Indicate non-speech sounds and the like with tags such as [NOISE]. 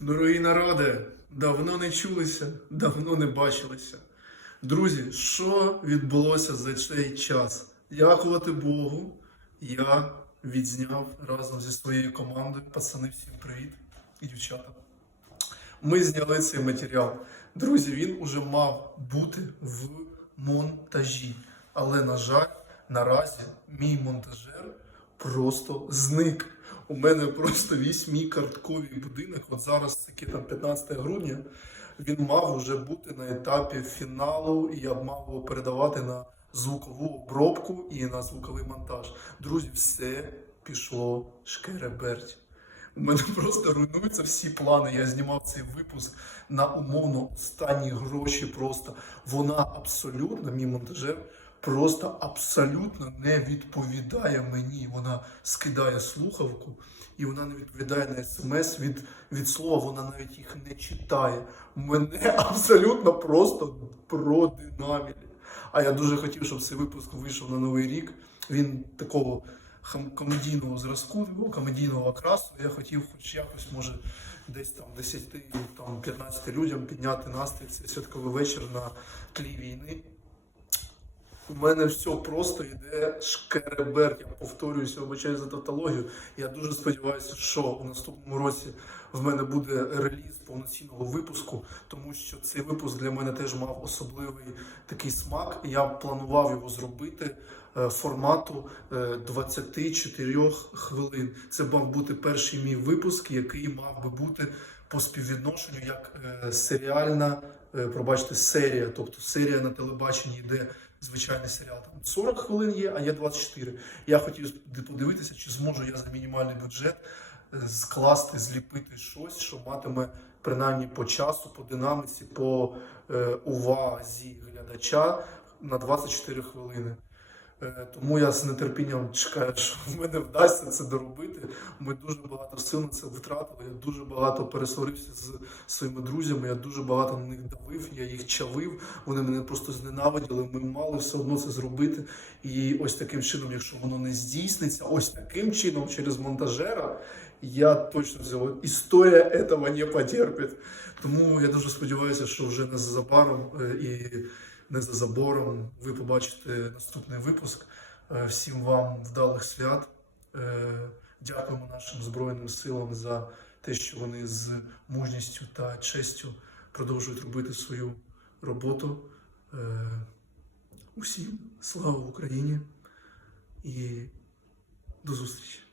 Дорогі народи, давно не чулися, давно не бачилися. Друзі, що відбулося за цей час? Дякувати Богу, я відзняв разом зі своєю командою. Пацани, всім привіт і дівчата. Ми зняли цей матеріал. Друзі, він уже мав бути в монтажі. Але, на жаль, наразі мій монтажер просто зник. У мене просто весь мій картковий будинок. От зараз таки там 15 грудня. Він мав вже бути на етапі фіналу, і я б мав його передавати на звукову обробку і на звуковий монтаж. Друзі, все пішло шкереберть. У мене просто руйнуються всі плани. Я знімав цей випуск на умовно останні гроші. Просто вона абсолютно, мій монтажер, просто абсолютно не відповідає мені. Вона скидає слухавку і вона не відповідає на смс від, від слова, вона навіть їх не читає. Мене [LAUGHS] абсолютно просто продинамілі. А я дуже хотів, щоб цей випуск вийшов на новий рік. Він такого комедійного зразку, комедійного окрасу. Я хотів, хоч якось, може, десь там 10 там 15 людям підняти настрій цей святковий вечір на тлі війни. У мене все просто йде шкереберть. Я повторююся, вибачаю за тавтологію. Я дуже сподіваюся, що у наступному році в мене буде реліз повноцінного випуску, тому що цей випуск для мене теж мав особливий такий смак. Я планував його зробити е, формату е, 24 хвилин. Це мав бути перший мій випуск, який мав би бути по співвідношенню як е, серіальна, е, пробачте, серія. Тобто серія на телебаченні йде звичайний серіал. Там 40 хвилин є, а є 24. Я хотів подивитися, чи зможу я за мінімальний бюджет е, скласти, зліпити щось, що матиме принаймні по часу, по динаміці, по увазі глядача на 24 хвилини. Е, Тому я з нетерпінням чекаю, що в мене вдасться це доробити. Ми дуже багато сил на це втратили. Я дуже багато пересварився з своїми друзями. Я дуже багато на них давив, я їх чавив. Вони мене просто зненавиділи. Ми мали все одно це зробити. І ось таким чином, якщо воно не здійсниться, ось таким чином через монтажера. Я точно цього історія этого не потерпить. Тому я дуже сподіваюся, що вже незабаром е, і не за забором ви побачите наступний випуск. Е, Всім вам вдалих свят. Е, Дякуємо нашим Збройним силам за те, що вони з мужністю та честю продовжують робити свою роботу. Е, Усім слава Україні і до зустрічі!